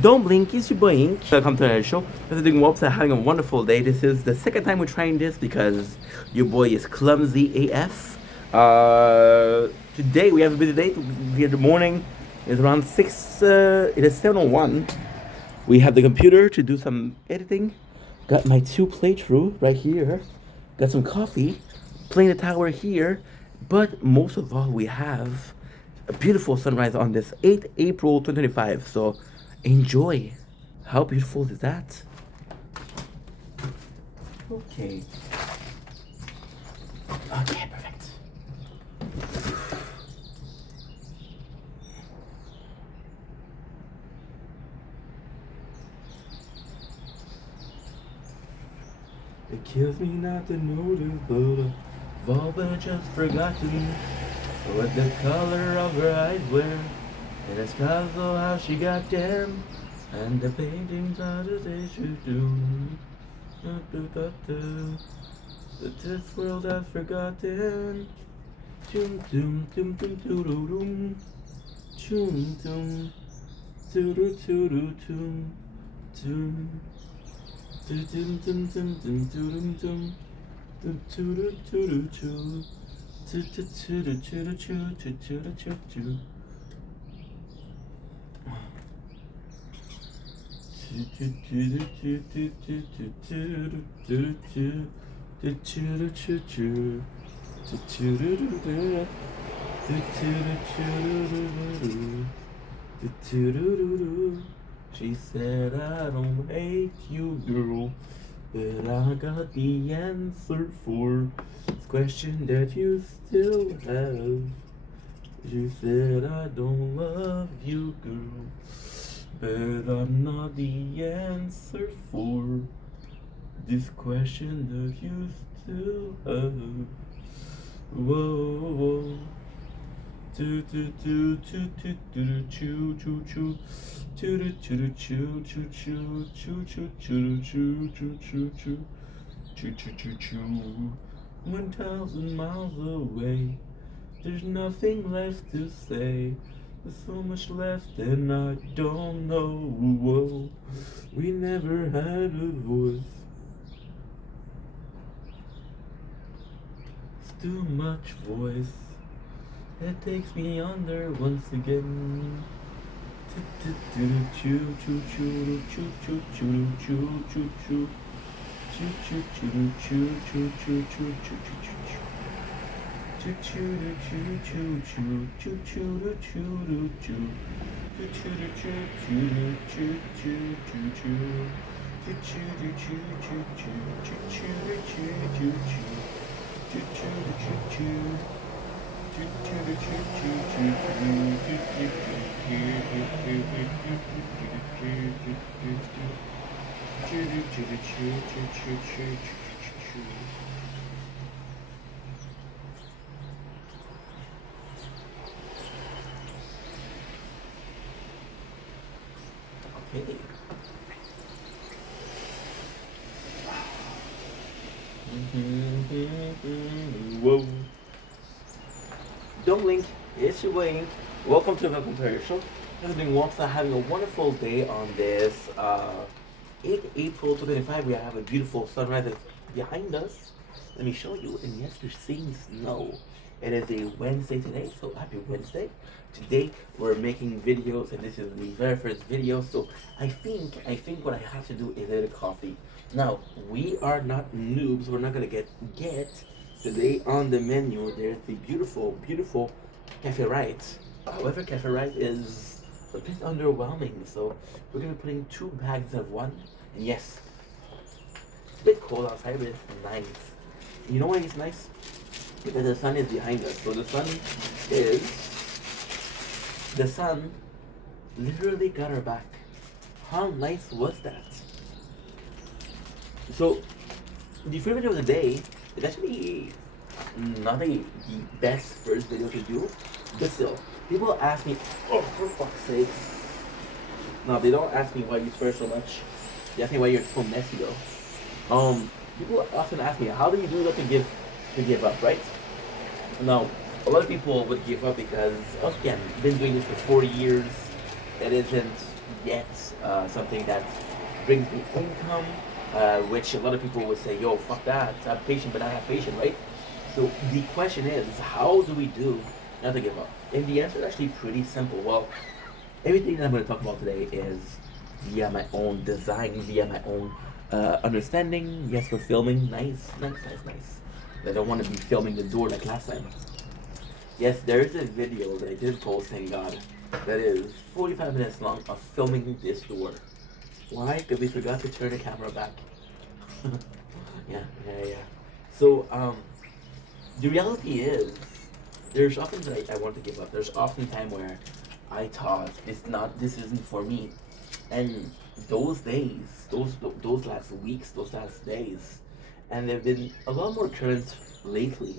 Don't blink, it's your boy Ink. Welcome to our show. We're doing Whoops, having a wonderful day. This is the second time we're trying this because your boy is clumsy AF. Today we have a busy day. Here the morning is around 6, it is 7:01. We have the computer to do some editing. Got my 2 playthrough right here. Got some coffee. Playing the tower here. But most of all, we have a beautiful sunrise on this 8th April 2025. So enjoy. How beautiful is that? Okay. Okay, perfect. It kills me not to notice, but I've all but just forgotten what the color of her eyes were. And it's cause of how she got them. And the paintings are the they should do. That this world has forgotten. Doom doom doom doom doom doom. Doom doom. Doom doom doom doom. Doom doom doom doom doom doom doom. Doom doom doom doom. Choo choo choo choo choo choo choo choo choo. She said, I don't hate you, girl, but I got the answer for this question that you still have. She said, I don't love you, girl, but I'm not the answer for this question that you still have. Whoa, whoa. Do do do do do do choo choo choo choo choo choo choo choo choo choo choo choo choo choo choo choo choo choo choo. 1,000 miles away, there's nothing left to say. There's so much left and I don't know. Whoa. We never had a voice. It's too much voice. It takes me under once again. Choo choo choo choo choo choo choo choo choo choo choo choo choo choo choo choo choo choo choo. Choo choo choo choo choo choo choo choo choo choo choo choo choo choo choo choo choo choo. Choo choo choo choo choo choo choo choo choo choo. Choo choo choo choo. Choo choo choo choo choo choo choo choo. Okay. Whoa. Don't blink, it's your boy Ink. Welcome to Welcome to our show. I'm doing walks, having a wonderful day on this 8th April 2025. We have a beautiful sunrise that's behind us. Let me show you. And yes, you're seeing snow. It is a Wednesday today, so happy Wednesday. Today we're making videos, and this is the very first video. So I think what I have to do is get a coffee. Now we are not noobs. We're not gonna get today on the menu. There's the beautiful Cafe Right. However, Cafe Right is a bit underwhelming, so we're gonna be putting 2 bags of one. And yes, it's a bit cold outside, but it's nice. You know why it's nice? Because the sun is behind us. So the sun literally got our back. How nice was that? So the first video of the day is actually not the best first video to do, but still, people ask me, oh, for fuck's sake. No, they don't ask me why you swear so much. They ask me why you're so messy though. People often ask me, how do you do that to give up, right? Now, a lot of people would give up because, again, been doing this for 4 years. It isn't yet something that brings me income, which a lot of people would say, yo, fuck that, I'm patient, but I have patience, right? So the question is, how do we do not to give up? And the answer is actually pretty simple. Well, everything that I'm going to talk about today is via my own design, via my own understanding. Yes, we're filming. Nice, nice, nice, nice. I don't want to be filming the door like last time. Yes, there is a video that I did post, thank God, that is 45 minutes long of filming this door. Why? Because we forgot to turn the camera back. Yeah. So, the reality is, there's often that I want to give up. There's often time where I thought this isn't for me, and those days, those last weeks, those last days, and they've been a lot more current lately.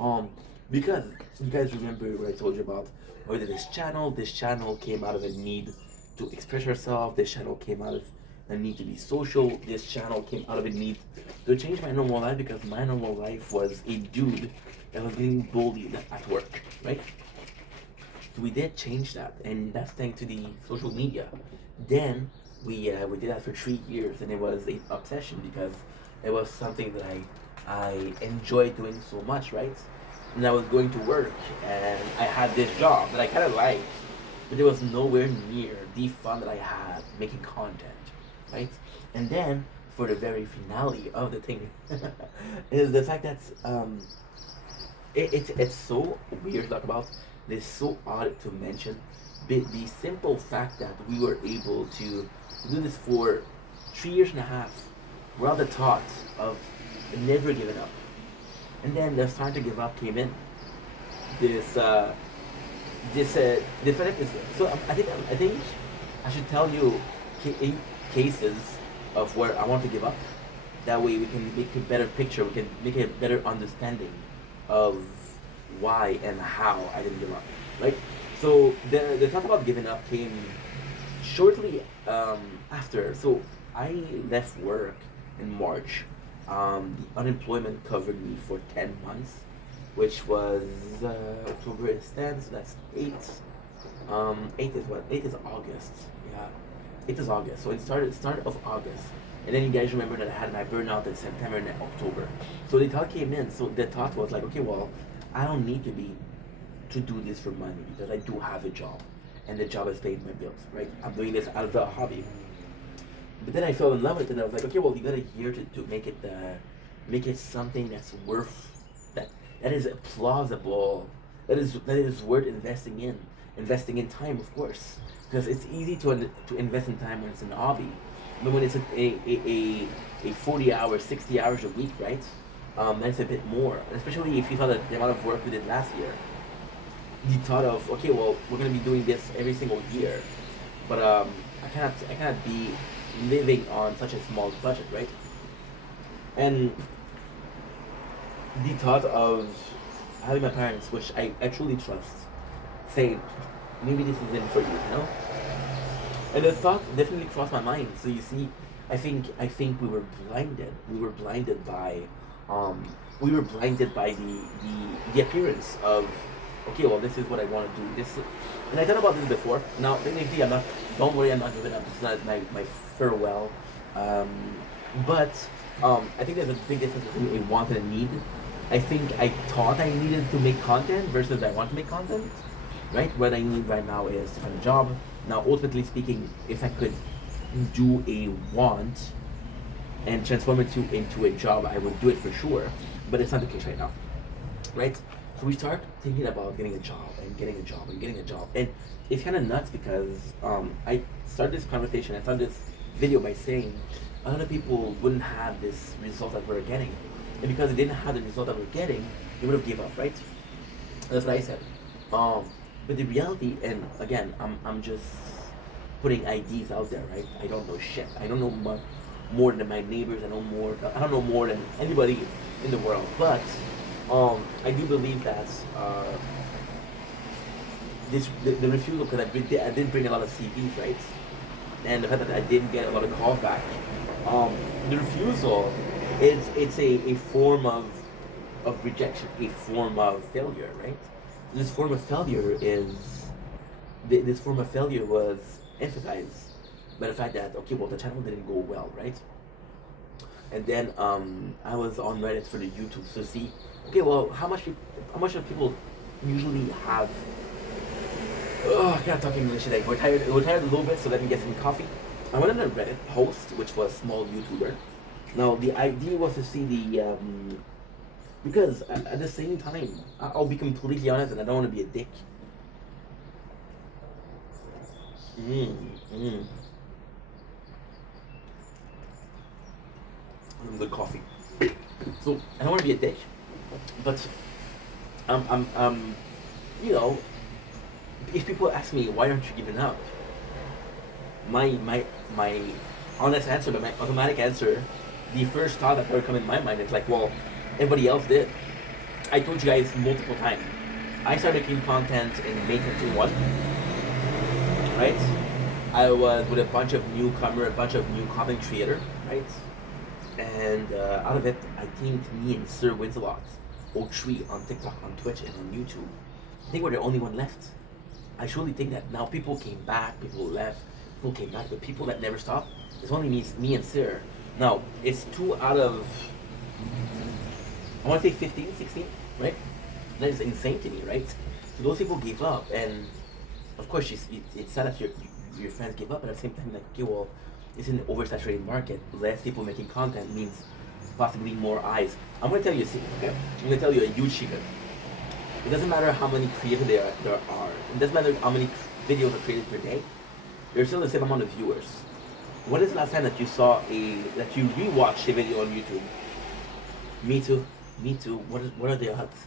Um, because you guys remember what I told you about whether this channel. This channel came out of a need to express yourself. This channel came out of a need to be social. This channel came out of a need to change my normal life because my normal life was a dude that was getting bullied at work, right? So we did change that, and that's thanks to the social media. Then we did that for 3 years, and it was an obsession because it was something that I enjoyed doing so much, right? And I was going to work, and I had this job that I kind of liked, but it was nowhere near the fun that I had making content, right? And then for the very finale of the thing is the fact that it's so weird to talk about. It's so odd to mention. The simple fact that we were able to do this for 3 years and a half without the thought of never giving up. And then the time to give up came in. This the fact is so I think I should tell you cases of where I want to give up. That way we can make a better picture. We can make a better understanding of why and how I didn't give up. Right. So the thought about giving up came shortly after. So I left work in March. The unemployment covered me for 10 months, which was October it stands, so that's 8. 8 is what? 8 is August. Yeah. 8 is August. So it started start of August. And then you guys remember that I had my burnout in September and October. So the thought came in. So the thought was like, okay, well, I don't need to do this for money because I do have a job. And the job is paying my bills, right? I'm doing this out of a hobby. But then I fell in love with it, and I was like, okay, well, you got a year to make it something that's worth that is plausible, that is worth investing in time, of course, because it's easy to invest in time when it's an hobby, but when it's a 40 hours, 60 hours a week, right? That's a bit more, especially if you thought that the amount of work we did last year. The thought of okay, well, we're gonna be doing this every single year, but I cannot be living on such a small budget, right? And the thought of having my parents, which I truly trust, saying, maybe this isn't for you. And the thought definitely crossed my mind. So you see, I think we were blinded. We were blinded by the appearance of okay, well, this is what I want to do. This, and I thought about this before. Now, technically, I'm not. Don't worry, I'm not giving up. It's not my farewell. Um, but I think there's a big difference between a want and a need. I think I thought I needed to make content versus I want to make content. Right? What I need right now is to find a job. Now, ultimately speaking, if I could do a want and transform it into a job, I would do it for sure. But it's not the case right now. Right? So we start thinking about getting a job and getting a job and getting a job. And it's kind of nuts because I started this conversation, I started this video by saying a lot of people wouldn't have this result that we're getting. And because they didn't have the result that we're getting, they would have given up, right? That's what I said. But the reality, and again, I'm just putting ideas out there, right? I don't know shit. I don't know much more than my neighbors. I don't know more than anybody in the world. But I do believe that the refusal, because I did bring a lot of CVs, right? And the fact that I didn't get a lot of calls back. The refusal it's a form of rejection, a form of failure, right? This form of failure was emphasize by the fact that okay, well, the channel didn't go well, right? And then I was on Reddit for the YouTube to see, okay, well, how much of people usually have. Oh, I can't talk English today. We're tired a little bit, so let me get some coffee. I went on a Reddit post, which was small YouTuber. Now the idea was to see the because at the same time, I'll be completely honest, and I don't want to be a dick. Mm, mm. Good coffee. So I don't want to be a dick, but you know, if people ask me why aren't you giving up, my honest answer, but my automatic answer, the first thought that ever come in my mind is like, well, everybody else did. I told you guys multiple times. I started making content in May 2021, right? I was with a bunch of newcomer, a bunch of new content creator, right? And out of it, I think me and Sir Winsalot, or Tree on TikTok, on Twitch, and on YouTube, I think we're the only one left. I truly think that. Now people came back, people left, people came back, but people that never stopped, it's only me and Sir. Now, it's 2 out of, I want to say 15, 16, right? That is insane to me, right? So those people gave up, and of course it's sad that your friends give up, but at the same time, like, okay, well, it's an oversaturated market. Less people making content means possibly more eyes. I'm going to tell you a secret, okay? I'm going to tell you a huge secret. It doesn't matter how many creators there are. It doesn't matter how many videos are created per day. There's still the same amount of viewers. When is the last time that you that you rewatched a video on YouTube? Me too. Me too. What are the odds?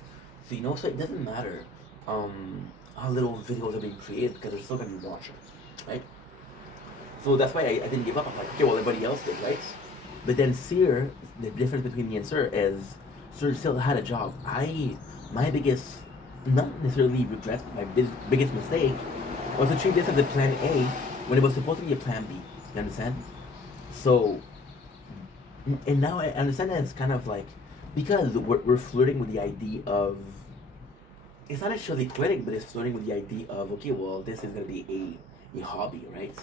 So so it doesn't matter how little videos are being created because they're still gonna be watching, right? So that's why I didn't give up. I'm like, okay, well, everybody else did, right? But then Sir, the difference between me and Sir is Sir still had a job. My biggest, not necessarily regret, my biggest mistake was to treat this as a plan A when it was supposed to be a plan B. You understand? So, and now I understand that it's kind of like, because we're flirting with the idea of, it's not necessarily quitting, but it's flirting with the idea of, okay, well, this is going to be a hobby, right?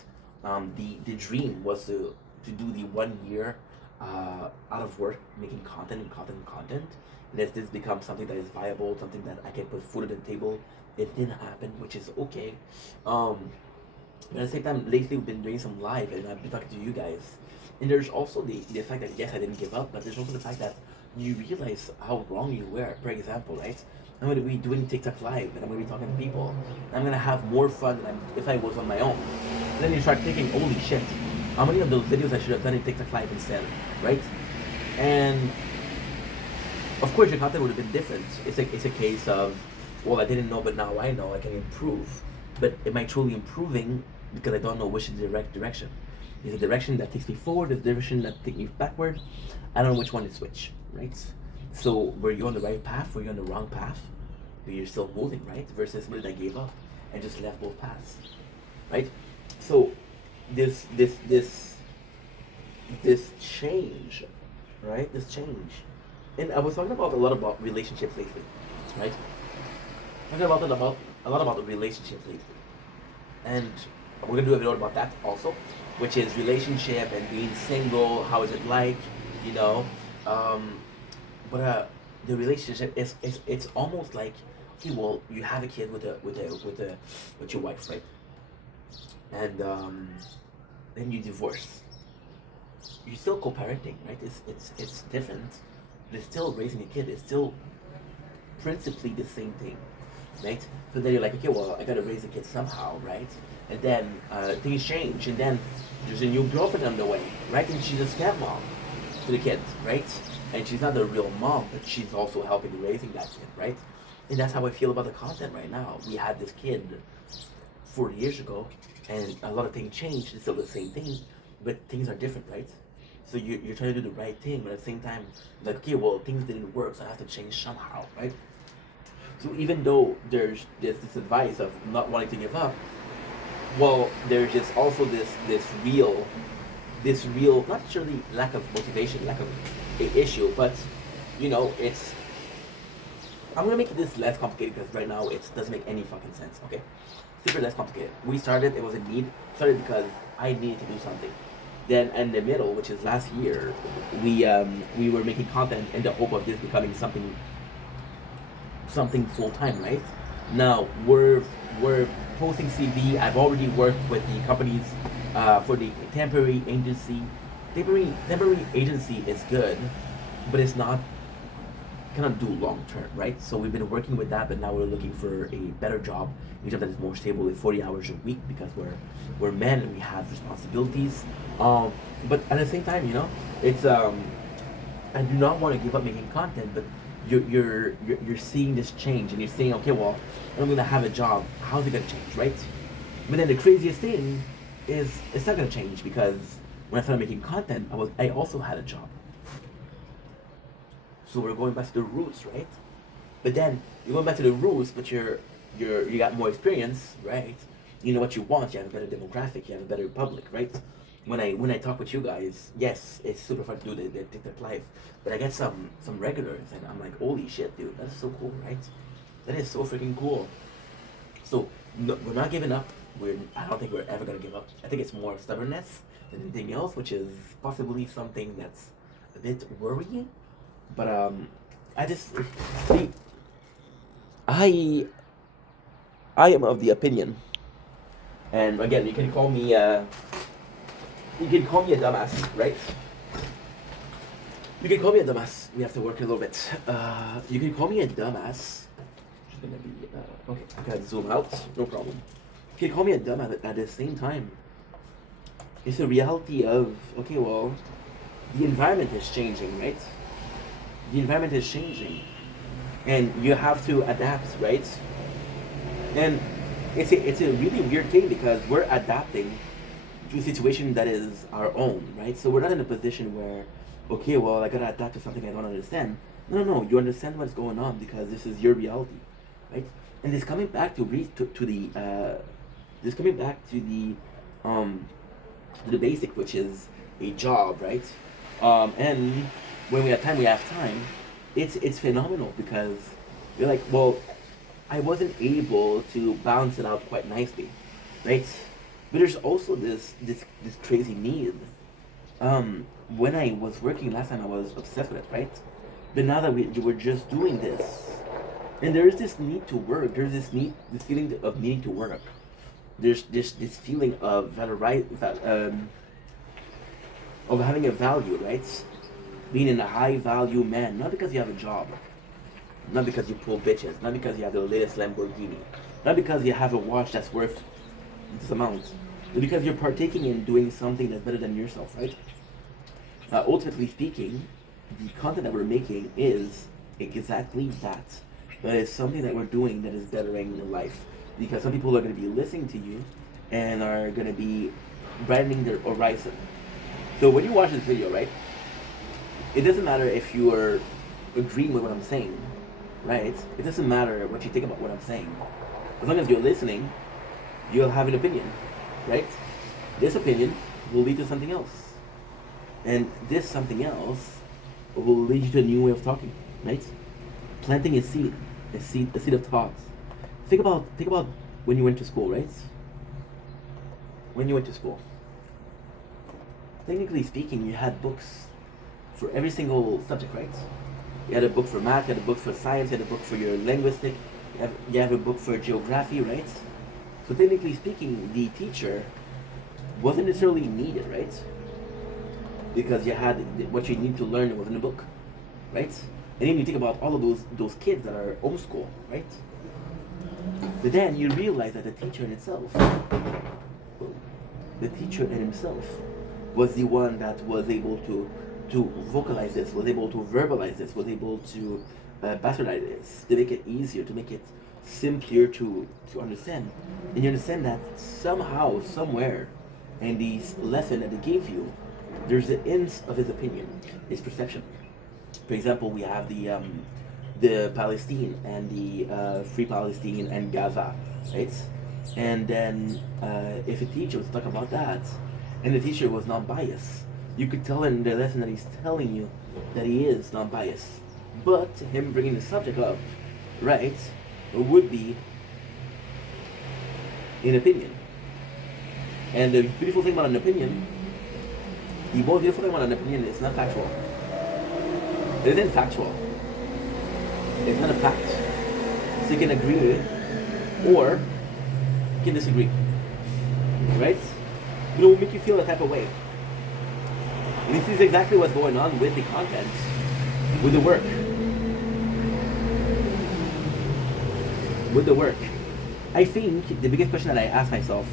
The dream was to do the 1 year out of work making content, and as this becomes something that is viable, something that I can put food on the table. It didn't happen, which is okay. But at the same time, lately we've been doing some live, and I've been talking to you guys. And there's also the fact that yes, I didn't give up, but there's also the fact that you realize how wrong you were. For example, right? I'm going to be doing TikTok live, and I'm going to be talking to people. And I'm going to have more fun than if I was on my own. And then you start thinking, holy shit, how many of those videos I should have done in TikTok live instead, right? And of course, your content would have been different. It's a case of, well, I didn't know, but now I know I can improve. But am I truly improving because I don't know which is the right direction? Is the direction that takes me forward? Is the direction that takes me backward? I don't know which one is which, right? So were you on the right path? Were you on the wrong path? But you're still moving, right? Versus somebody that gave up and just left both paths, right? So this change, right? This change, and I was talking about a lot about relationships lately, right? Talking about a lot about the relationships lately, and we're gonna do a video about that also, which is relationship and being single. How is it like, you know? But the relationship is it's almost like, okay, well, you have a kid with your wife, right? And then you divorce. You're still co-parenting, right? It's different. But it's still raising a kid. It's still principally the same thing, right? So then you're like, okay, well, I gotta raise a kid somehow, right? And then things change, and then there's a new girlfriend on the way, right? And she's a stepmom to the kids, right? And she's not the real mom, but she's also helping raising that kid, right? And that's how I feel about the content right now. We had this kid 40 years ago, and a lot of things changed. It's still the same thing, but things are different, right? So you're trying to do the right thing, but at the same time, like, okay, well, things didn't work, so I have to change somehow, right? So even though there's this advice of not wanting to give up, well, there's just also this real, not necessarily lack of motivation, lack of a issue, but it's. I'm gonna make this less complicated because right now it doesn't make any fucking sense. Okay, super less complicated. We started, it was a need, started because I needed to do something. Then in the middle, which is last year, we were making content in the hope of this becoming something full time, right? Now we're posting CV. I've already worked with the companies for the temporary agency. Temporary agency is good, but it's not cannot do long term, right? So we've been working with that, but now we're looking for a better job, a job that is more stable, with 40 hours a week, because we're men and we have responsibilities. But at the same time, it's I do not want to give up making content, but you're seeing this change and you're saying, okay, well, I'm gonna have a job. How's it gonna change, right? But then the craziest thing is it's not gonna change, because when I started making content, I also had a job. So we're going back to the roots, right? But then you're going back to the roots, but you got more experience, right? You know what you want. You have a better demographic. You have a better public, right? When I talk with you guys, yes, it's super fun to do the TikTok live, but I get some regulars, and I'm like, holy shit, dude, that's so cool, right? That is so freaking cool. So no, we're not giving up. I don't think we're ever gonna give up. I think it's more stubbornness than anything else, which is possibly something that's a bit worrying. But I just see, I I am of the opinion, and again, you can call me a dumbass, right? You can call me a dumbass. We have to work a little bit. You can call me a dumbass. Which is gonna be okay. I can zoom out, no problem. You can call me a dumbass, but at the same time, it's a reality of, okay, well, the environment is changing, right? The environment is changing, and you have to adapt, right? And it's a really weird thing, because we're adapting to a situation that is our own, right? So we're not in a position where, okay, well, I gotta adapt to something I don't understand. No, no, no. You understand what's going on, because this is your reality, right? And this coming back to the this coming back to the basic, which is a job, right? And when we have time. It's phenomenal, because you're like, well, I wasn't able to balance it out quite nicely, right? But there's also this crazy need. When I was working last time, I was obsessed with it, right? But now that we're just doing this, and there is this need to work. There's this feeling of needing to work. There's this feeling of of having a value, right? Being in a high value man, not because you have a job, not because you pull bitches, not because you have the latest Lamborghini, not because you have a watch that's worth this amount, but because you're partaking in doing something that's better than yourself, right? Ultimately speaking, the content that we're making is exactly that. But it's something that we're doing that is bettering your life. Because some people are going to be listening to you and are going to be broadening their horizon. So when you watch this video, right, it doesn't matter if you are agreeing with what I'm saying, right? It doesn't matter what you think about what I'm saying. As long as you're listening, you'll have an opinion, right? This opinion will lead to something else. And this something else will lead you to a new way of talking, right? Planting a seed of thought. Think about when you went to school, right? When you went to school, technically speaking, you had books for every single subject, right? You had a book for math, you had a book for science, you had a book for your linguistic, you have a book for geography, right? So technically speaking, the teacher wasn't necessarily needed, right? Because you had what you need to learn was in the book, right? And then you think about all of those kids that are homeschooled, right? But then you realize that the teacher in himself was the one that was able to vocalize this, was able to verbalize this, was able to bastardize this, to make it easier, to make it simpler to understand. And you understand that somehow, somewhere, in these lesson that they gave you, there's an inch of his opinion, his perception. For example, we have the Palestine and the Free Palestine and Gaza, right? And then if a teacher was talking about that, and the teacher was non-biased, you could tell in the lesson that he's telling you that he is non-biased. But him bringing the subject up, right, would be an opinion. And the beautiful thing about an opinion, the most beautiful thing about an opinion is not factual. It isn't factual. It's not a fact. So you can agree or you can disagree. Right? It will make you feel a type of way. And this is exactly what's going on with the content, with the work. With the work. I think the biggest question that I asked myself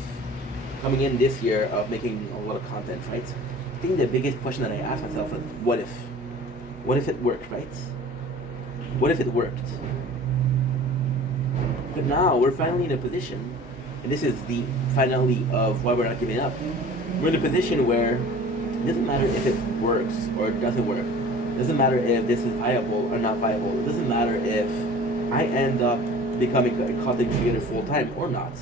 coming in this year of making a lot of content, right? I think the biggest question that I asked myself is, what if? What if it worked, right? What if it worked? But now we're finally in a position, and this is the finale of why we're not giving up. We're in a position where it doesn't matter if it works or it doesn't work. It doesn't matter if this is viable or not viable. It doesn't matter if I end up becoming a content creator full time or not.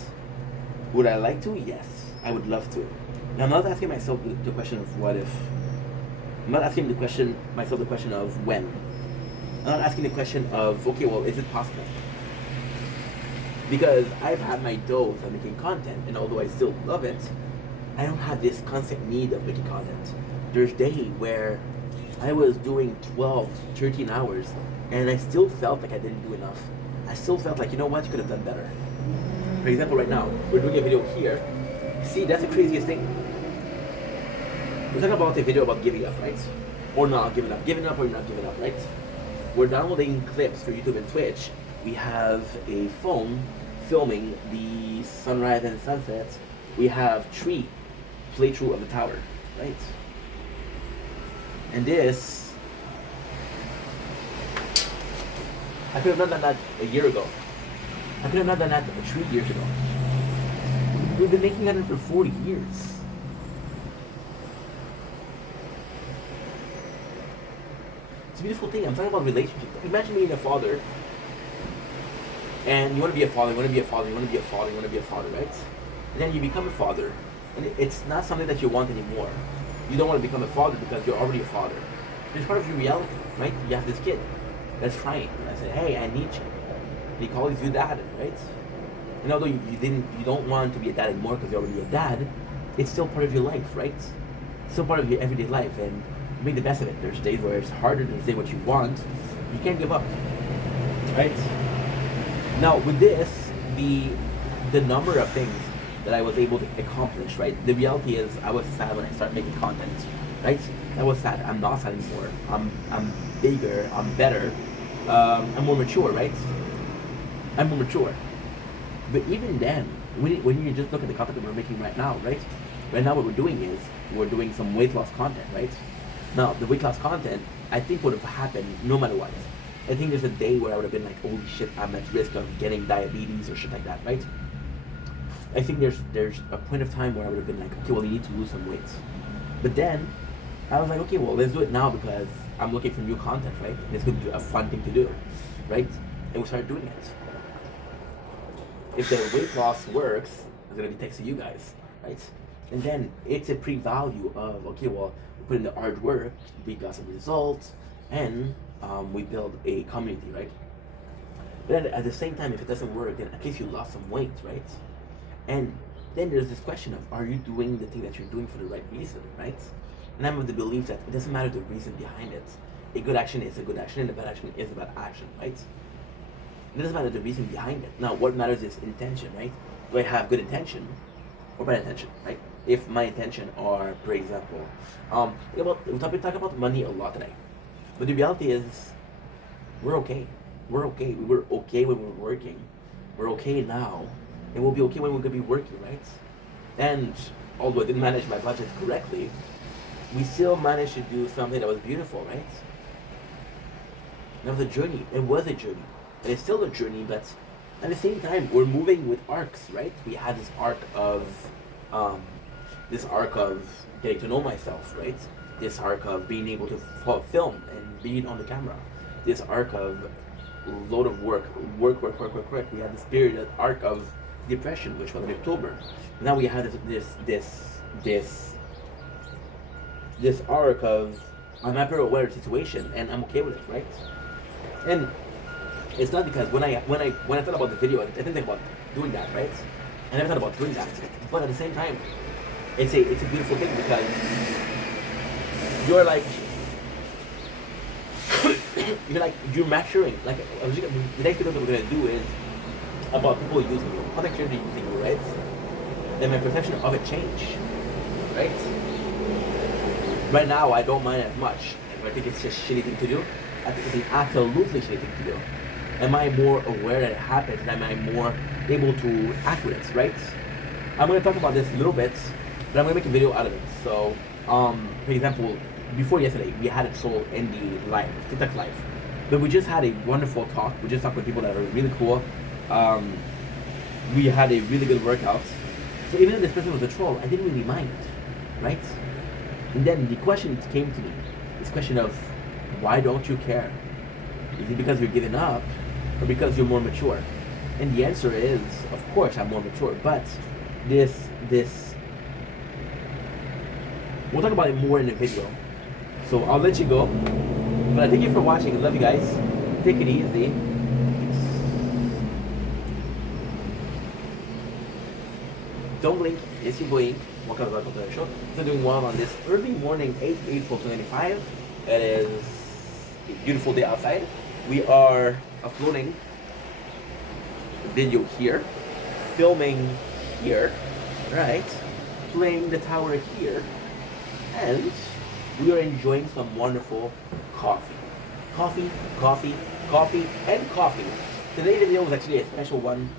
Would I like to? Yes, I would love to. Now I'm not asking myself the question of what if. I'm not asking myself the question of when. I'm not asking the question of, okay, well, is it possible? Because I've had my dose of making content, and although I still love it, I don't have this constant need of making content. There's days where I was doing 12, 13 hours, and I still felt like I didn't do enough. I still felt like, you know what, you could have done better. For example, right now, we're doing a video here. See, that's the craziest thing. We're talking about a video about giving up, right? Or not giving up. Giving up or not giving up, right? We're downloading clips for YouTube and Twitch. We have a phone filming the sunrise and sunset. We have Tree playthrough of the tower, right? And this, I could have done that a year ago. I could have not done that 3 years ago. We've been making content for 40 years. It's a beautiful thing. I'm talking about relationships. Imagine being a father, and you want to be a father, you want to be a father, you want to be a father, you want to be a father, right? And then you become a father, and it's not something that you want anymore. You don't want to become a father because you're already a father. It's part of your reality, right? You have this kid that's crying, and I say, hey, I need you. And he calls you dad, right? And although you don't want to be a dad anymore because you're already a dad, it's still part of your life, right? It's still part of your everyday life, and you make the best of it. There's days where it's harder to say what you want. You can't give up, right? Now with this, the number of things that I was able to accomplish, right? The reality is I was sad when I started making content, right? I was sad. I'm not sad anymore. I'm bigger. I'm better. I'm more mature, right? I'm more mature. But even then, when you just look at the content that we're making right now, right? Right now what we're doing is we're doing some weight loss content, right? Now the weight loss content, I think would have happened no matter what. I think there's a day where I would have been like, holy shit, I'm at risk of getting diabetes or shit like that, right? I think there's a point of time where I would have been like, okay, well, you need to lose some weight. But then I was like, okay, well, let's do it now because I'm looking for new content, right? And it's going to be a fun thing to do, right? And we started doing it. If the weight loss works, I'm going to be texting you guys, right? And then it's a pre-value of, okay, well, we put in the hard work, we got some results, and we build a community, right? But then at the same time, if it doesn't work, then at least you lost some weight, right? And then there's this question of, are you doing the thing that you're doing for the right reason, right? And I'm of the belief that it doesn't matter the reason behind it. A good action is a good action, and a bad action is a bad action, right? It doesn't matter the reason behind it. Now, what matters is intention, right? Do I have good intention or bad intention, right? If my intention are, for example, we talk about money a lot today, but the reality is, we're okay. We're okay. We were okay when we were working. We're okay now, and we'll be okay when we're gonna be working, right? And although I didn't manage my budget correctly, we still managed to do something that was beautiful, right? That was a journey. It was a journey. And it's still a journey, but at the same time, we're moving with arcs, right? We had this arc of getting to know myself, right? This arc of being able to film and being on the camera. This arc of load of work. We had this period, arc of depression, which was in October. Now we had this arc of I'm hyper aware of the situation and I'm okay with it, right? And it's not because when I thought about the video, I didn't think about doing that, right? I never thought about doing that. But at the same time, it's a beautiful thing because you're like you're maturing. Like the next video that we're gonna do is about people using you, potentially using you, right? Then my perception of it changed, right? Right now, I don't mind as much. I think it's just a shitty thing to do. I think it's an absolutely shitty thing to do. Am I more aware that it happens? And am I more able to act with it, right? I'm going to talk about this a little bit, but I'm going to make a video out of it. So, for example, before yesterday, we had a troll in the live, TikTok live. But we just had a wonderful talk. We just talked with people that are really cool. We had a really good workout. So even if this person was a troll, I didn't really mind, right? And then the question came to me, this question of, why don't you care? Is it because you're giving up, or because you're more mature? And the answer is, of course, I'm more mature. But this, we'll talk about it more in the video. So I'll let you go. But I thank you for watching. I love you guys. Take it easy. Don't blink. Yes, you blink. Welcome to the show. So doing well on this early morning, 8 April 2025. It is a beautiful day outside. We are uploading video here, filming here, right? Playing the tower here, and we are enjoying some wonderful coffee. Coffee, coffee, coffee, and coffee. Today's video was actually a special one.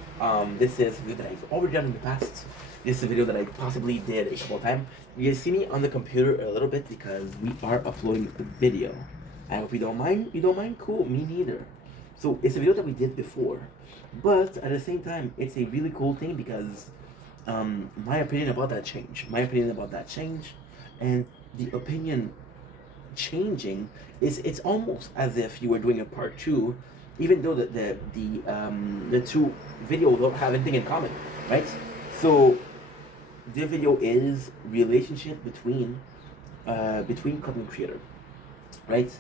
This is a video that I've already done in the past. This is a video that I possibly did a couple of times. You guys see me on the computer a little bit because we are uploading the video. I hope you don't mind. You don't mind? Cool, me neither. So it's a video that we did before. But at the same time, it's a really cool thing because my opinion about that change. And the opinion changing it's almost as if you were doing a part 2, even though the two videos don't have anything in common, right? So the video is relationship between content creator, right?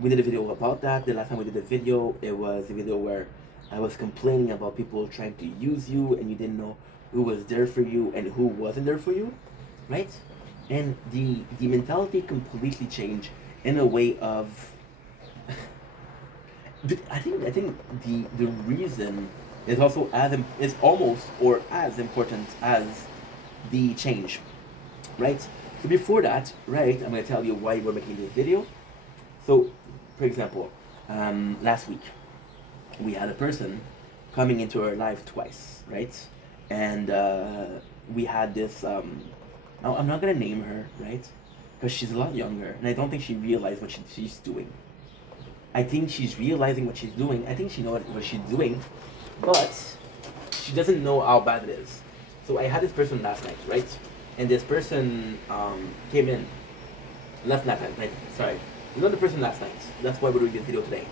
We did a video about that. The last time we did a video, it was a video where I was complaining about people trying to use you and you didn't know who was there for you and who wasn't there for you, right? And the mentality completely changed in a way of I think the reason is also is almost or as important as the change, right? So before that, right, I'm gonna tell you why we're making this video. So, for example, last week we had a person coming into our life twice, right? And we had this. I'm not gonna name her, right? Because she's a lot younger, and I don't think she realized what she's doing. I think she's realizing what she's doing. I think she knows what she's doing, but she doesn't know how bad it is. So I had this person last night, right? And this person came in, left last night. Sorry, you know the person last night. That's why we're doing this video today.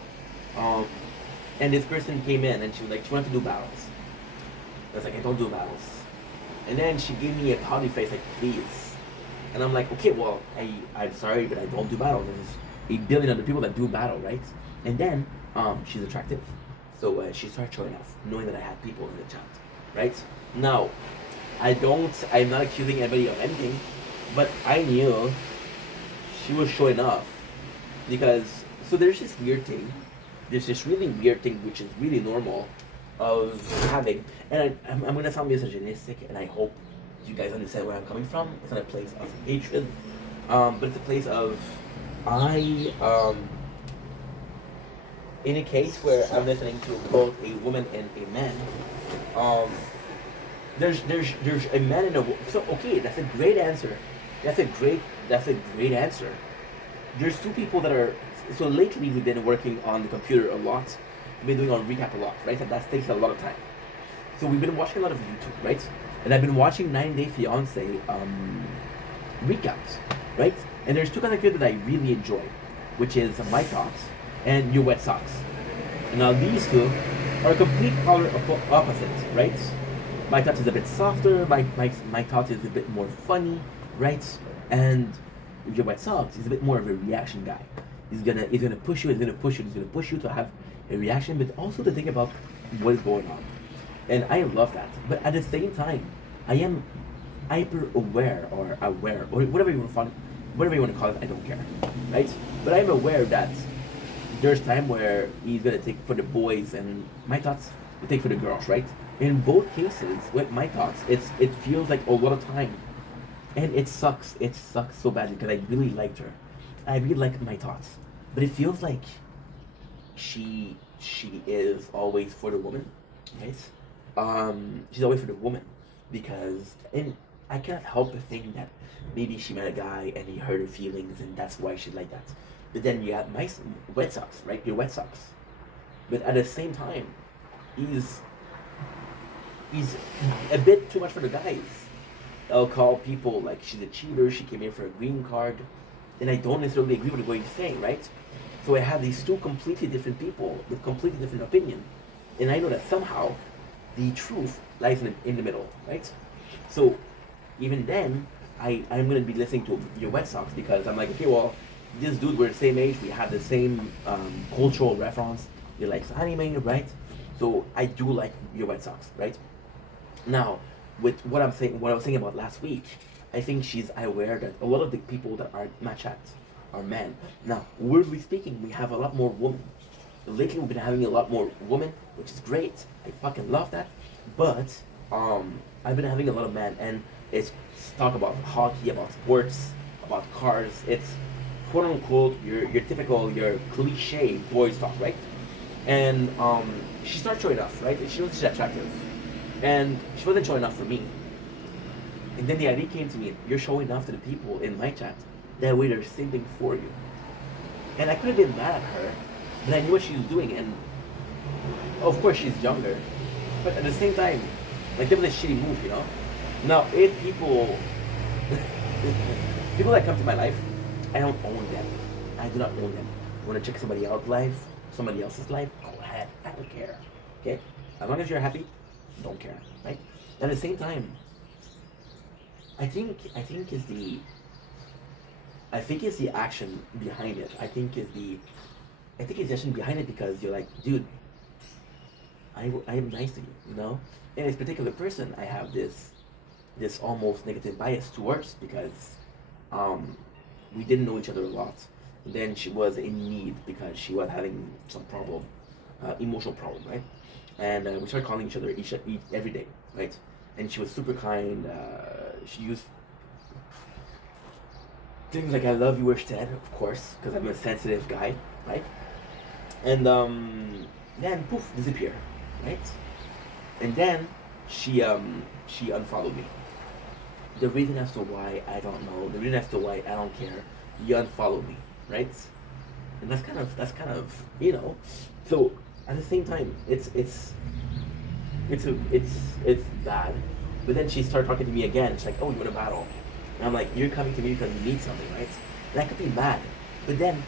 And this person came in and she was like, she wanted to do battles. I was like, I don't do battles. And then she gave me a pouty face, like, please. And I'm like, okay, well, I'm sorry, but I don't do battles. There's a billion other people that do battle, right? And then she's attractive. So she started showing off, knowing that I had people in the chat, right? Now, I'm not accusing anybody of anything, but I knew she was showing off because, so there's this weird thing, there's this really weird thing which is really normal of having, and I'm going to sound misogynistic, and I hope you guys understand where I'm coming from. It's not a place of hatred, but it's a place of, in a case where I'm listening to both a woman and a man, there's a man and a woman. So okay, that's a great answer. That's a great answer. There's two people that are. So lately we've been working on the computer a lot. We've been doing on recap a lot, right? And that takes a lot of time. So we've been watching a lot of YouTube, right? And I've been watching 90 Day Fiancé recaps, right? And there's two kind of videos that I really enjoy, which is My Thoughts and Your Wet Socks. And now these two are complete polar opposites, right? My Thoughts is a bit softer, my Thoughts is a bit more funny, right? And Your Wet Socks is a bit more of a reaction guy. He's gonna push you to have a reaction, but also to think about what is going on. and I love that. But at the same time, I am hyper aware or whatever you want to call it. I don't care, right? But I'm aware that there's time where he's gonna take for the boys and my thoughts will take for the girls, right? In both cases, with my thoughts, it feels like a lot of time, and it sucks. It sucks so badly because I really liked her. I really like my thoughts, but it feels like she is always for the woman, right? She's always for the woman because and I cannot help but think that maybe she met a guy and he hurt her feelings and that's why she's like that. But then you have my wet socks, right? Your wet socks. But at the same time, he's he's a bit too much for the guys. I'll call people like she's a cheater, she came here for a green card, and I don't necessarily agree with what he's saying, right? So I have these two completely different people with completely different opinion, and I know that somehow the truth lies in the middle, right? So even then, I'm gonna be listening to your Wet Sox because I'm like, okay, well, this dude, we're the same age, we have the same cultural reference. He likes anime, right? So I do like your Wet Sox, right? Now, with what I was saying about last week, I think she's aware that a lot of the people that are matchat are men. Now, weirdly speaking, we have a lot more women. Lately, we've been having a lot more women, which is great. I fucking love that. But I've been having a lot of men, and it's talk about hockey, about sports, about cars. It's quote unquote your typical your cliche boys talk, right? And she started showing off, right? She was attractive, and she wasn't showing off for me. And then the idea came to me: you're showing off to the people in my chat. That way, they're simping for you. And I could have been mad at her, but I knew what she was doing, and of course she's younger. But at the same time, like that was a shitty move, you know. Now, if people, people that come to my life, I don't own them. I do not own them. Want to check somebody else's life, somebody else's life? Go ahead. I don't care. Okay? As long as you're happy, don't care, right? At the same time, I think it's the action behind it. I think it's the action behind it because you're like, dude, I am nice to you, you know? And this particular person, I have this almost negative bias towards because we didn't know each other a lot. And then she was in need because she was having some problem, emotional problem, right? And we started calling each other every day, right? And she was super kind. She used things like "I love you" instead, of course, because I'm a sensitive guy, right? And then poof, disappear, right? And then she unfollowed me. The reason as to why I don't know, the reason as to why I don't care, you unfollowed me, right? And that's kind of you know. So at the same time, it's bad. But then she started talking to me again. She's like, "Oh, you want to battle?" And I'm like, "You're coming to me because you need something, right?" And I could be mad, but then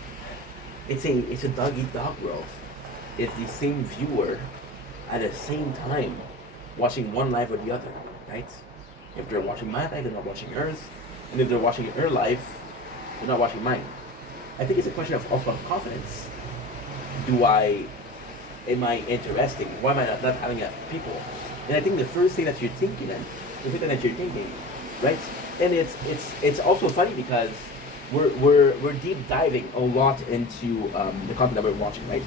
it's a dog eat dog world. It's the same viewer at the same time watching one live or the other, right? If they're watching my life, they're not watching hers, and if they're watching her life, they're not watching mine. I think it's a question of also of confidence. Am I interesting? Why am I not having people? And I think the first thing that you're thinking, right? And it's also funny because we're deep diving a lot into the content that we're watching, right?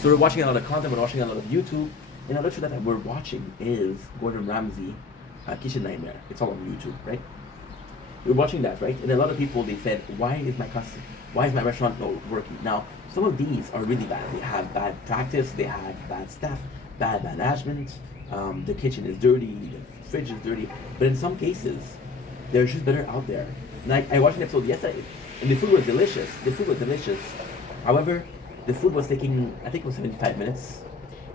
So we're watching a lot of content, we're watching a lot of YouTube, and another show that we're watching is Gordon Ramsay, Kitchen Nightmare. It's all on YouTube, right? We're watching that, right? And a lot of people they said, why is my restaurant not working? Now, some of these are really bad. They have bad practice, they have bad staff, bad management. The kitchen is dirty, the fridge is dirty. But in some cases, they're just better out there. And I watched an episode yesterday, and the food was delicious. However, the food was taking, I think it was 75 minutes.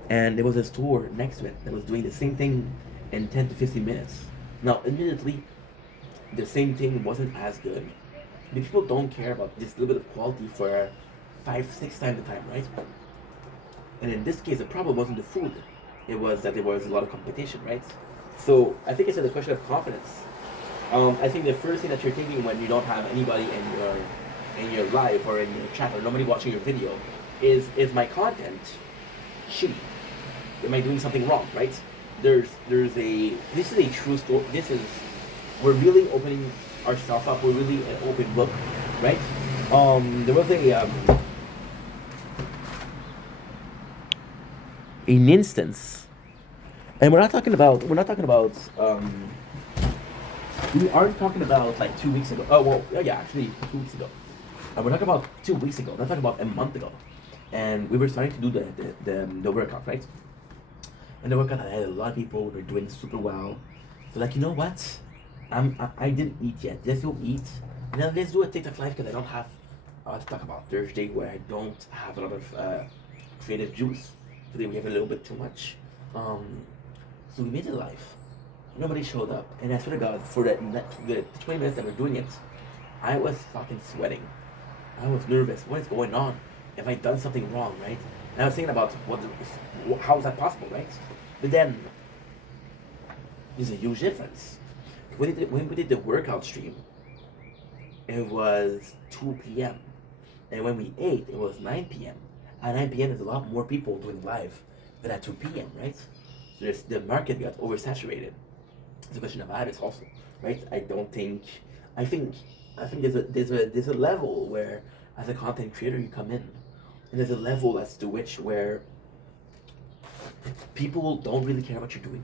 And there was a store next to it that was doing the same thing in 10 to 15 minutes. Now, admittedly, the same thing wasn't as good. The people don't care about this little bit of quality for 5-6 times the time, right? And in this case, the problem wasn't the food. It was that there was a lot of competition, right? So I think it's a question of confidence. I think the first thing that you're thinking when you don't have anybody in your live or in your chat or nobody watching your video is my content shitty? Am I doing something wrong, right? there's a this is a true story. This is we're really opening ourselves up. We're really an open book, right? There was an instance, and we aren't talking about like 2 weeks ago. Oh well, yeah, actually 2 weeks ago. We're talking about 2 weeks ago. We're not talking about a month ago, and we were starting to do the workout, right? And the workout, I had a lot of people were doing super well. So like, you know what? I didn't eat yet. Let's go eat. And then let's do a TikTok live because I don't have a lot to talk about Thursday where I don't have a lot of creative juice. Today we have a little bit too much. So we made it live. Nobody showed up. And I swear to God, for the 20 minutes that we're doing it, I was fucking sweating. I was nervous. What is going on? Have I done something wrong, right? And I was thinking about how is that possible, right? But then there's a huge difference. When we did the workout stream, it was 2 p.m. And when we ate, it was 9 p.m. At 9 p.m., there's a lot more people doing live than at 2 p.m., right? So the market got oversaturated. It's a question of habits also, right? I think there's a level where as a content creator you come in, and there's a level as to which where people don't really care what you're doing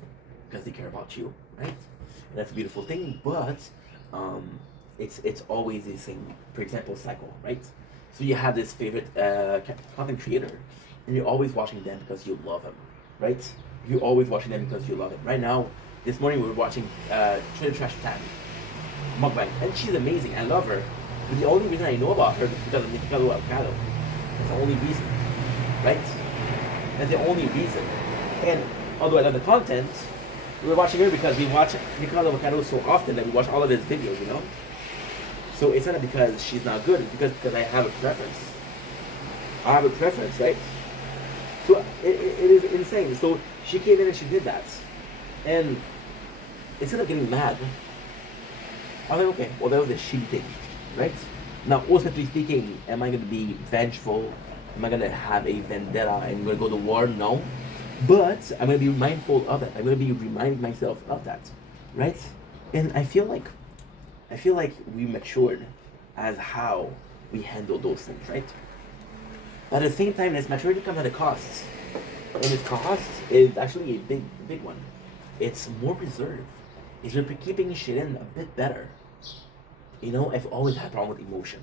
because they care about you, right? And that's a beautiful thing, but it's always the same, for example, cycle, right? So you have this favorite content creator, and you're always watching them because you love him, right? You're always watching them because you love him. Right now, this morning we were watching Trader Trash Tan mukbang, and she's amazing. I love her. But the only reason I know about her is because of Mikado Avocado. That's the only reason, right? That's the only reason. And although I love the content, we're watching her because we watch Mikado Avocado so often that we watch all of his videos, you know? So it's not because she's not good, it's because I have a preference. I have a preference, right? So it is insane. So she came in and she did that. And instead of getting mad, I was like, okay, well, that was a shitty thing, right? Now, ultimately speaking, am I going to be vengeful? Am I going to have a vendetta and going to go to war? No. But I'm going to be mindful of that. I'm going to be reminding myself of that, right? And I feel like we matured as how we handle those things, right? But at the same time, this maturity comes at a cost. And this cost is actually a big one. It's more reserved. If you're keeping shit in a bit better. You know, I've always had a problem with emotion.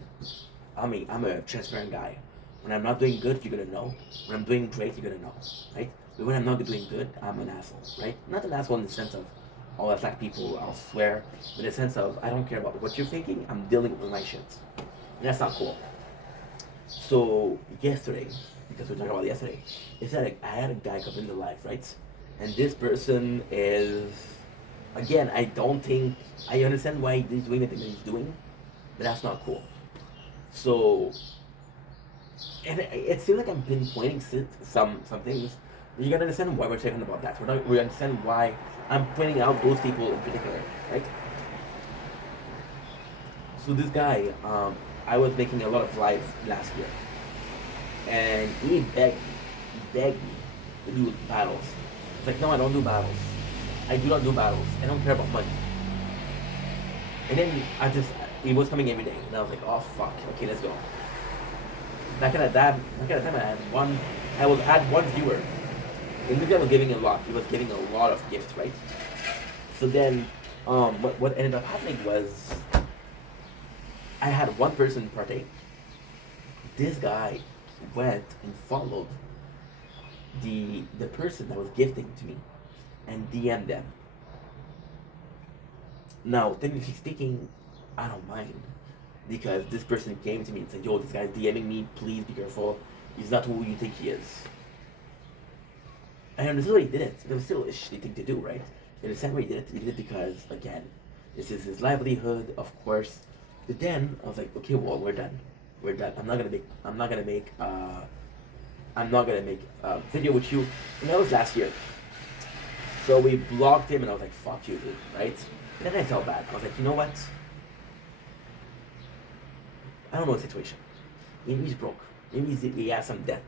I'm a transparent guy. When I'm not doing good, you're gonna know. When I'm doing great, you're gonna know, right? But when I'm not doing good, I'm an asshole, right? Not an asshole in the sense of, oh, I attack people, I'll swear. But in the sense of, I don't care about what you're thinking, I'm dealing with my shit. And that's not cool. So, yesterday, because we're talking about yesterday, I had a guy come into life, right? And this person is, again, I don't think, I understand why he's doing the thing that he's doing, but that's not cool. So, and it seems like I'm pinpointing some things. You gotta understand why we're talking about that. We understand why I'm pointing out those people in particular, right? So this guy, I was making a lot of live last year, and he begged me to do battles. It's like, no, I don't do battles. I do not do battles. I don't care about money. And then he was coming every day, and I was like, oh fuck, okay, let's go. Back at the time, I would add one viewer. And this guy was giving a lot. He was giving a lot of gifts, right? So then, what ended up happening was, I had one person partake. This guy went and followed the person that was gifting to me, and DM'd them. Now, technically speaking, I don't mind, because this person came to me and said, yo, this guy's DMing me, please be careful. He's not who you think he is. And I understood why he did it. It was still a shitty thing to do, right? In the same way he did it because, again, this is his livelihood, of course. But then, I was like, okay, well, we're done. We're done. I'm not gonna make a video with you. And that was last year. So we blocked him, and I was like, fuck you, dude, right? And then I felt bad. I was like, you know what? I don't know the situation. Maybe he's broke. Maybe he has some debt.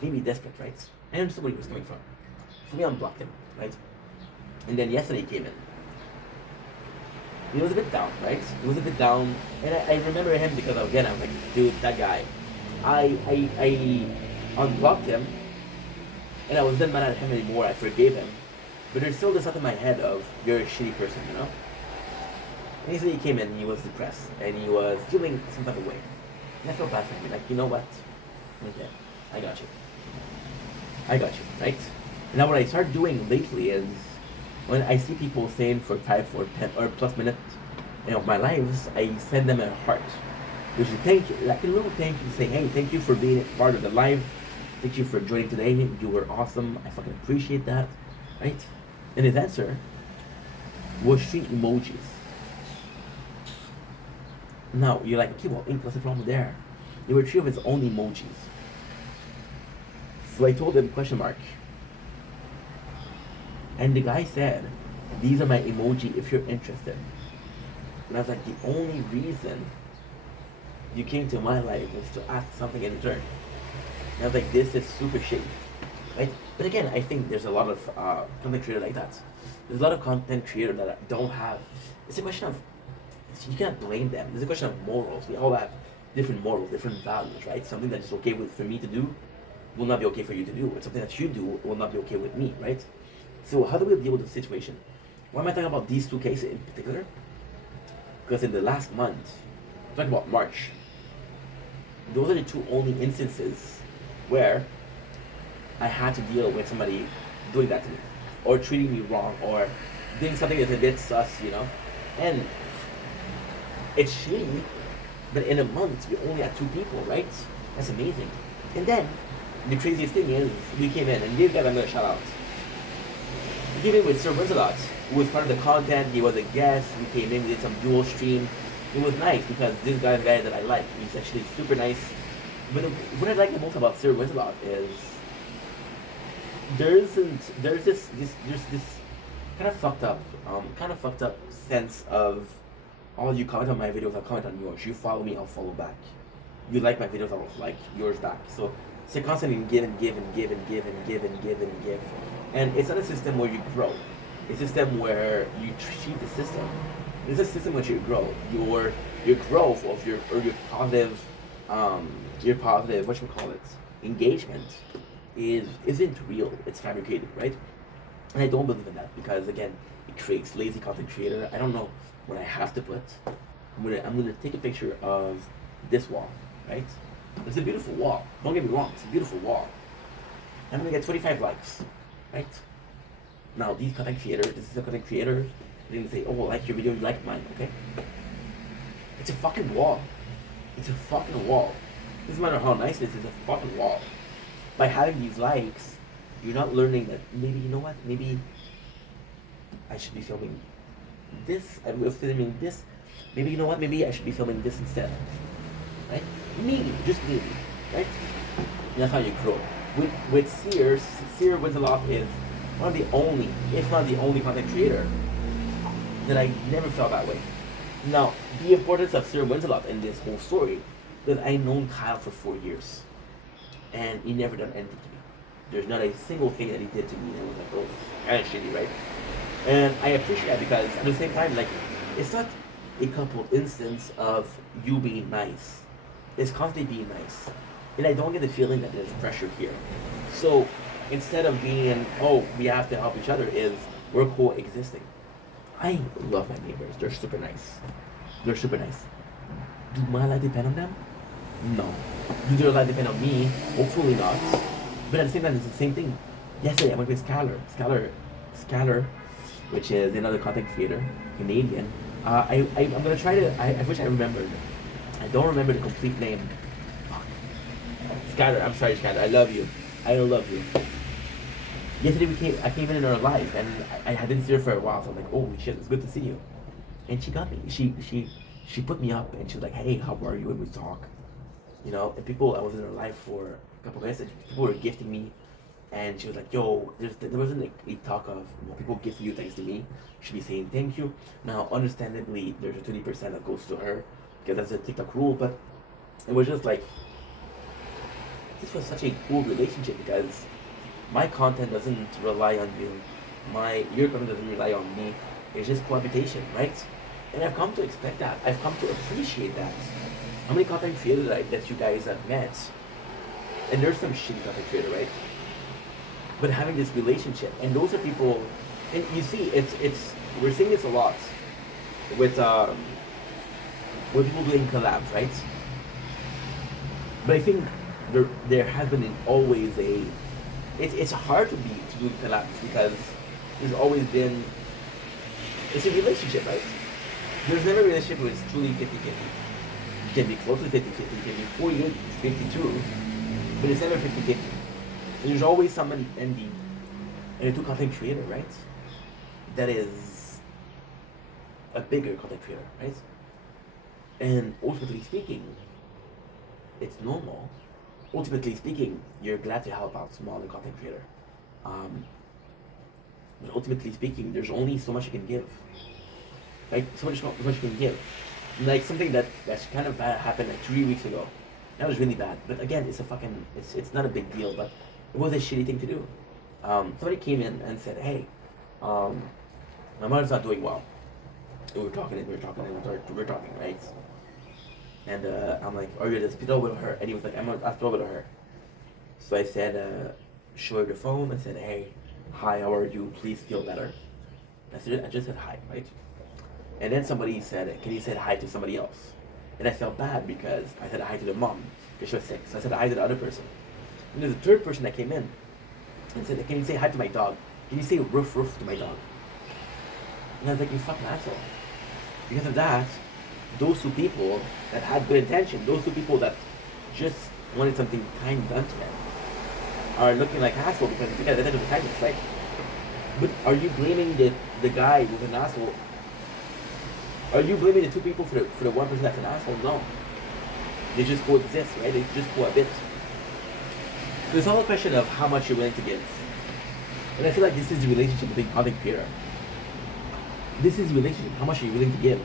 Maybe he's desperate, right? I understood where he was coming from. So we unblocked him, right? And then yesterday he came in. He was a bit down, right? He was a bit down, and I remember him because again I was like, dude, that guy. I unblocked him, and I wasn't mad at him anymore. I forgave him, but there's still this thought in my head of you're a shitty person, you know. And he said he came in, and he was depressed, and he was feeling some type of way, and I felt bad for him. Like, you know what? Okay, I got you, right? And now what I started doing lately is when I see people staying for 5 or 10 or plus minutes of my lives, I send them a heart, which is thank you, like a little thank you, saying, hey, thank you for being part of the live, thank you for joining today, you were awesome, I fucking appreciate that, right? And his answer was 3 emojis. Now you're like, okay, well, what's the problem there? There were 3 of his own emojis. So I told him question mark. And the guy said, these are my emoji if you're interested. And I was like, the only reason you came to my life was to ask something in return. And I was like, this is super shitty, right? But again, I think there's a lot of content creators like that. There's a lot of content creators that don't have, it's a question of, you can't blame them. It's a question of morals. We all have different morals, different values, right? Something that is okay for me to do will not be okay for you to do. And something that you do will not be okay with me, right? So how do we deal with the situation? Why am I talking about these 2 cases in particular? Because in the last month, I'm talking about March, those are the 2 only instances where I had to deal with somebody doing that to me, or treating me wrong, or doing something that's a bit sus, you know? And it's shitty, but in a month, you only had 2 people, right? That's amazing. And then, the craziest thing is, we came in, and these guys I'm going to shout out. We came in with Sir Wizalot, who was part of the content, he was a guest, we came in, we did some dual stream. It was nice because this guy's a guy that I like. He's actually super nice. But what I like the most about Sir Wizalot is there's this kind of fucked up sense of, oh, you comment on my videos, I'll comment on yours. You follow me, I'll follow back. You like my videos, I'll like yours back. So it's a constant give and give and give and give and give and give and give. And it's not a system where you grow. It's a system where you cheat the system. It's a system where you grow. Your growth of your positive engagement isn't real. It's fabricated, right? And I don't believe in that because again, it creates lazy content creator. I don't know what I have to put. I'm gonna take a picture of this wall, right? It's a beautiful wall. Don't get me wrong, it's a beautiful wall. I'm gonna get 25 likes, right? Now this is a content creator, they're gonna say, oh, I like your video, you like mine, okay? It's a fucking wall. It's a fucking wall. It doesn't matter how nice this is, it's a fucking wall. By having these likes, you're not learning that maybe, you know what, maybe I should be filming this, I will filming this, maybe, you know what, maybe I should be filming this instead, right? Maybe, just maybe, right? And that's how you grow. With Seer Wizalot is one of the only, if not the only content creator that I never felt that way. Now, the importance of Sir Wizalot in this whole story is I've known Kyle for 4 years, and he never done anything to me. There's not a single thing that he did to me that was like, oh, kind of shitty, right? And I appreciate that because at the same time, like, it's not a couple instance of you being nice. It's constantly being nice. And I don't get the feeling that there's pressure here. So instead of being, oh, we have to help each other, is we're coexisting. I love my neighbors. They're super nice. They're super nice. Do my life depend on them? No. Do their life depend on me? Hopefully not. But at the same time, it's the same thing. Yesterday, I went with Scalar, which is another content creator, Canadian. I'm gonna try to, I wish I remembered. I don't remember the complete name. Fuck. Scalar, I'm sorry, Scalar. I love you. I love you. Yesterday I came in her live and I hadn't seen her for a while, so I'm like, holy shit, it's good to see you. And she got me. She put me up and she was like, hey, how are you? And we talk. You know, and I was in her live for a couple of minutes and people were gifting me. And she was like, yo, there wasn't a talk of people gifting you thanks to me. She should be saying thank you. Now, understandably, there's a 20% that goes to her because that's a TikTok rule, but it was just like, this was such a cool relationship because my content doesn't rely on you your content doesn't rely on me. It's just cohabitation, right? And I've come to expect that. I've come to appreciate that. How many content creators that you guys have met? And there's some shitty content creator, right? But having this relationship, and those are people, and you see, it's we're seeing this a lot with people doing collabs, right? But I think there has been always a it's hard to do collabs because there's always been it's a relationship, right? There's never a relationship where it's truly 50-50. You can be close to 50-50, you can be 40-52, but it's never 50-50. And there's always someone in a two content creator, right? That is a bigger content creator, right? And ultimately speaking, it's normal. Ultimately speaking, you're glad to help out smaller content creator. But ultimately speaking, there's only so much you can give. Like so much you can give. Like something that's kind of bad happened like 3 weeks ago. That was really bad. But again, it's not a big deal, but it was a shitty thing to do. Somebody came in and said, "Hey, my mother's not doing well." And we're talking, right? And I'm like, "Are you at the hospital with her?" And he was like, "I'm at the hospital with her." So I said, show her the phone. I said, "Hey, hi, how are you? Please feel better." I just said hi, right? And then somebody said, "Can you say hi to somebody else?" And I felt bad because I said hi to the mom because she was sick. So I said hi to the other person. And there's a third person that came in and said, "Can you say hi to my dog? Can you say roof roof to my dog?" And I was like, "You fucking asshole." Because of that, those two people that had good intention, those two people that just wanted something kind done to them, are looking like asshole because they got the kindness, right? But are you blaming the guy who's an asshole? Are you blaming the two people for the one person that's an asshole? No. They just coexist, right? They just cohabit. So it's all a question of how much you're willing to give. And I feel like this is the relationship between content creator. This is the relationship. How much are you willing to give?